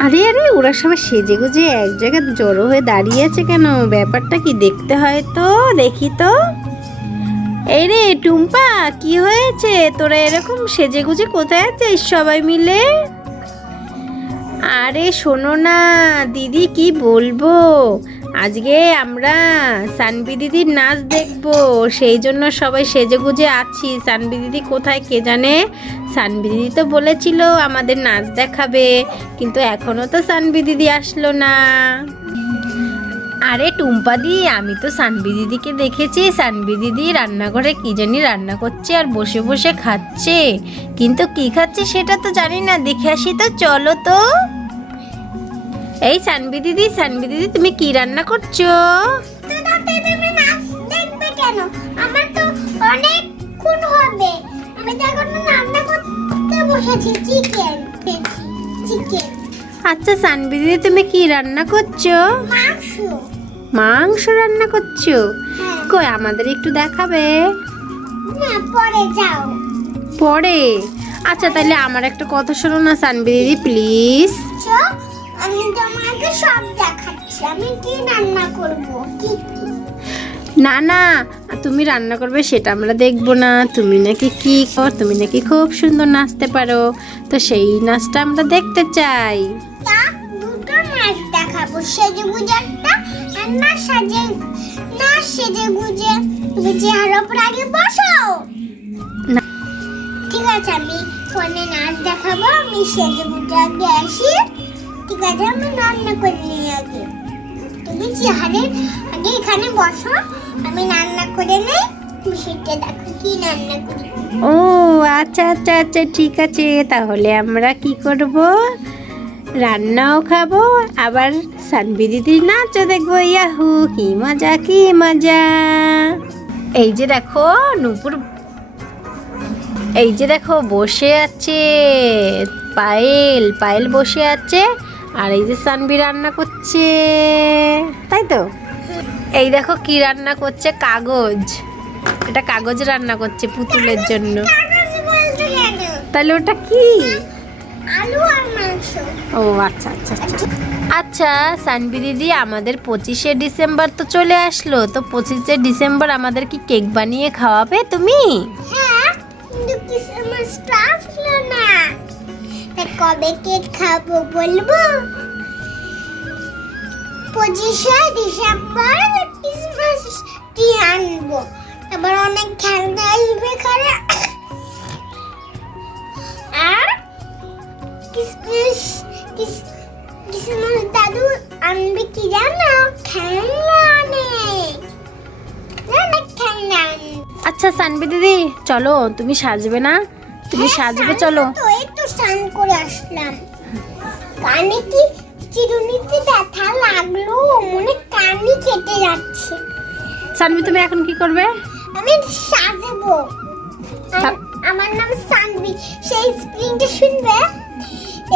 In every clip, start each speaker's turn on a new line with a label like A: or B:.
A: আরে আরে, ওরা সবাই সেজে গুজে এক জায়গায় জড়ো হয়ে দাঁড়িয়ে আছে কেন? ব্যাপারটা কি দেখতে হয় তো? দেখি তো। এই রে, টুম্পা, কি হয়েছে? তোরা এরকম সেজে গুজে কোথায় আছিস সবাই মিলে? আরে শোনো না, দিদি কি বলব? আজকে আমরা সানবি দিদির নাচ দেখব, সেই জন্য সবাই সেজে গুজে আছি। সানবি দিদি কোথায় কে জানে? সানবি দিদি তো বলেছিল আমাদের নাচ দেখাবে, কিন্তু এখনও তো সানবি দিদি আসলো না। আরে টুম্পা দি, আমি তো সানবি দিদিকে দেখেছি। সানবি দিদি রান্নাঘরে কি জানি রান্না করছে আর বসে বসে খাচ্ছে। কিন্তু কি খাচ্ছে সেটা তো জানি না, দেখে আসি তো, চলো তো। এই সানবি দিদি সানবি দিদি তুমি কি রান্না করছ?
B: তো তাতে তুমি নাচ দেখবে কেন? আমার তো অনেকক্ষণ হবে। আমি তো এখন রান্না করতে বসেছি। Chicken chicken.
A: আচ্ছা সানবি দিদি তুমি কি রান্না করছ?
B: মাংস।
A: মাংস রান্না করছ?
B: হ্যাঁ।
A: কই আমাদের একটু দেখাবে?
B: না পরে যাও।
A: পরে? আচ্ছা তাহলে আমার একটা কথা শোনো না সানবি দিদি প্লিজ।
B: আমি তোমাকে সব দেখাচ্ছি। আমি কি রান্না করব? কি? কি
A: না না তুমি রান্না করবে সেটা আমরা দেখব না। তুমি নাকি কি কর তুমি নাকি খুব সুন্দর নাচতে পারো। তো সেই নাচটা আমরা দেখতে চাই।
B: দুটো নাচ দেখাবো। সেজে গুজে একটা আর না সাজে না সেজে গুজে চেহারা উপর আগে বসো। ঠিক আছে আমি ফোনে নাচ দেখাবো আমি সেজে গুজে আগে আসি। ঠিক আমি রান্না করে নিই আগে। তুমি চেহারে আগে এখানে বসো, আমি রান্না করে নেই
A: ও আচ্ছা আচ্ছা আচ্ছা ঠিক আছে, তাহলে আমরা কি করব? রান্নাও খাব, আবার সানবি দিদির নাচও দেখব, ইয়াহু, কি মজা কি মজা। এই যে দেখো, নূপুর, এই যে দেখো, বসে আছে, পায়েল পায়েল বসে আছে আর এই যে সানবি রান্না করছে। তাই তো? এই দেখো কি রান্না করছে কাগজ। এটা কাগজ রান্না করছে পুতুলের জন্য। তাহলে ওটা কি? ও আচ্ছা আচ্ছা আচ্ছা। আচ্ছা সানবি দিদি আমাদের পঁচিশে ডিসেম্বর তো চলে আসলো। তো পঁচিশে ডিসেম্বর আমাদের কি কেক বানিয়ে খাওয়াবে তুমি?
B: হ্যাঁ কিন্তু না। তা কবে কেক খাব বলব? পঁচিশে ডিসেম্বর ক্রিসমাস আনব? তারপর অনেক খেলনা আসবে আর ক্রিসমাস ক্রিসমাস দাদু আনবে কি জানো? খেলনা অনেক।
A: আচ্ছা সানবি দিদি চলো তুমি সাজবে না? তুমি
B: হ্যাঁ,
A: সাজবে চলো।
B: স্নান করে আসলাম। কানে কি চিরুনিতে ব্যথা লাগল? মনে কানই কেটে যাচ্ছে।
A: সানবি তুমি এখন কি করবে?
B: আমি সাজবো। আমার নাম সানভি। সেই স্প্রিংটা শুনবে?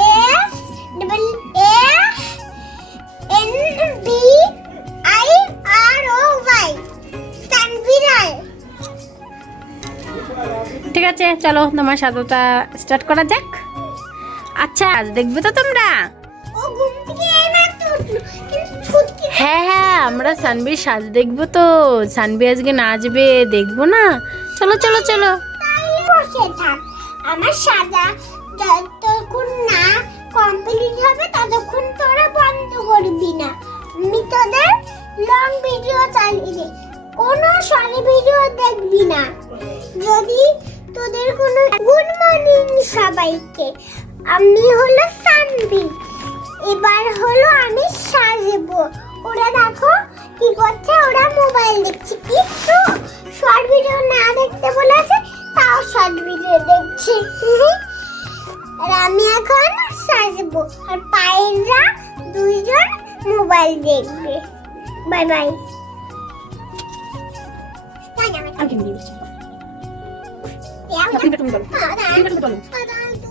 B: S double A N B I R O Y. Sanvi Roy.
A: ঠিক আছে চলো তোমার সাজাটা স্টার্ট করা যাক। আচ্ছা আজ দেখবে তো তোমরা। হ্যাঁ হ্যাঁ আমরা সানবির সাজ দেখব তো। সানবি আজকে নাচবে দেখব না? চলো চলো চলো।
B: আমার সাজা যতক্ষণ না কমপ্লিট হবে ততক্ষণ তোরা বন্ধ করবি না। আমি তোদের লং ভিডিও চালিয়ে কোনো শর্ট ভিডিও দেখবি না। যদি তোদের কোনো গুড মর্নিং সবাইকে। আমি হলো সানবি এবার হলো আমি সাজবো। ওরা দেখো কি করছে ওরা মোবাইল দেখছে। কিন্তু শর্ট ভিডিও না দেখতে বলেছে তাও শর্ট ভিডিও দেখছে। আর আমি এখন সাজবো আর পায়েররা দুইজন মোবাইল দেখবে। বাই বাই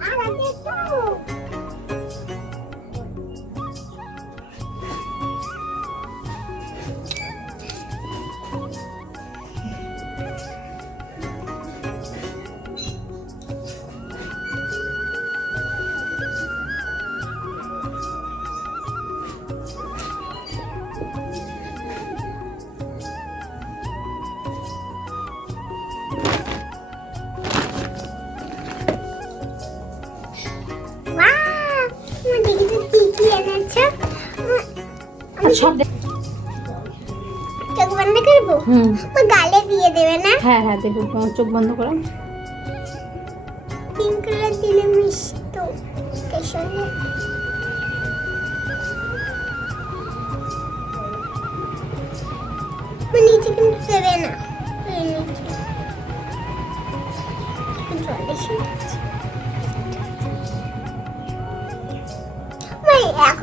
A: আর আগে তো Wow!
B: সব
A: চোখ বন্ধ করব?
B: হুম।
A: গালে দিয়ে দেবে না?
B: হ্যাঁ হ্যাঁ দেখো চোখ বন্ধ করো।
A: পিঙ্ক কালার দিলে মিষ্ট। স্টেশনে। নিচে কিন্তু দেবে না। জল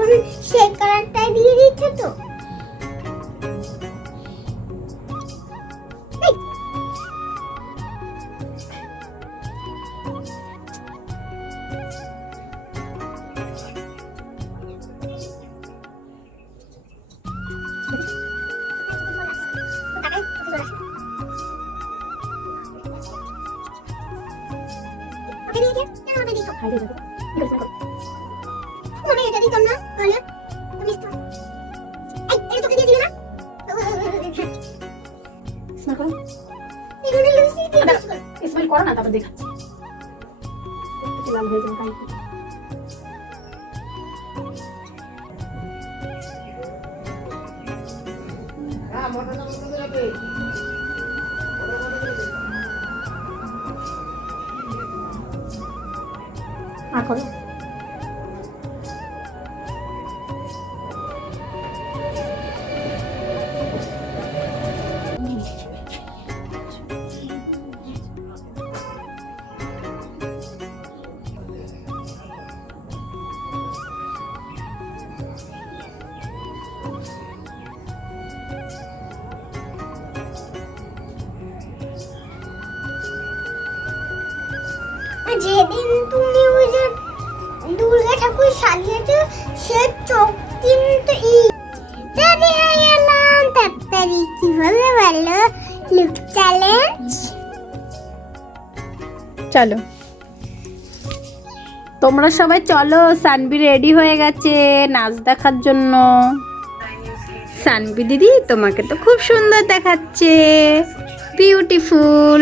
A: এখন সেই কালারটা দিয়ে দিচ্ছে তো।
B: দেখাচ্ছি। লাল হয়ে যাবে
A: যে দুর্গা ঠাকুর সাজিয়েছো সে চোখ কিন্তু ই হয়ে তাড়াতাড়ি কীভাবে ভালো লুক চ্যালেঞ্জ
B: চলো। তোমরা সবাই চলো, সানবি রেডি হয়ে গেছে নাচ দেখার জন্য। সানবি দিদি তোমাকে তো খুব সুন্দর দেখাচ্ছে। Beautiful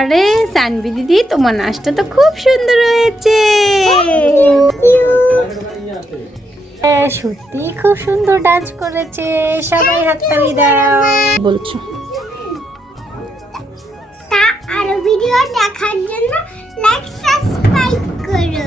B: আরে সানবি দিদি তোমার নাচটা তো খুব সুন্দর হয়েছে। হ্যাঁ, সত্যি খুব সুন্দর ডান্স করেছে। সবাই হাততালি দাও। বলছো।
A: তা আরও ভিডিও দেখার জন্য লাইক সাবস্ক্রাইব করো।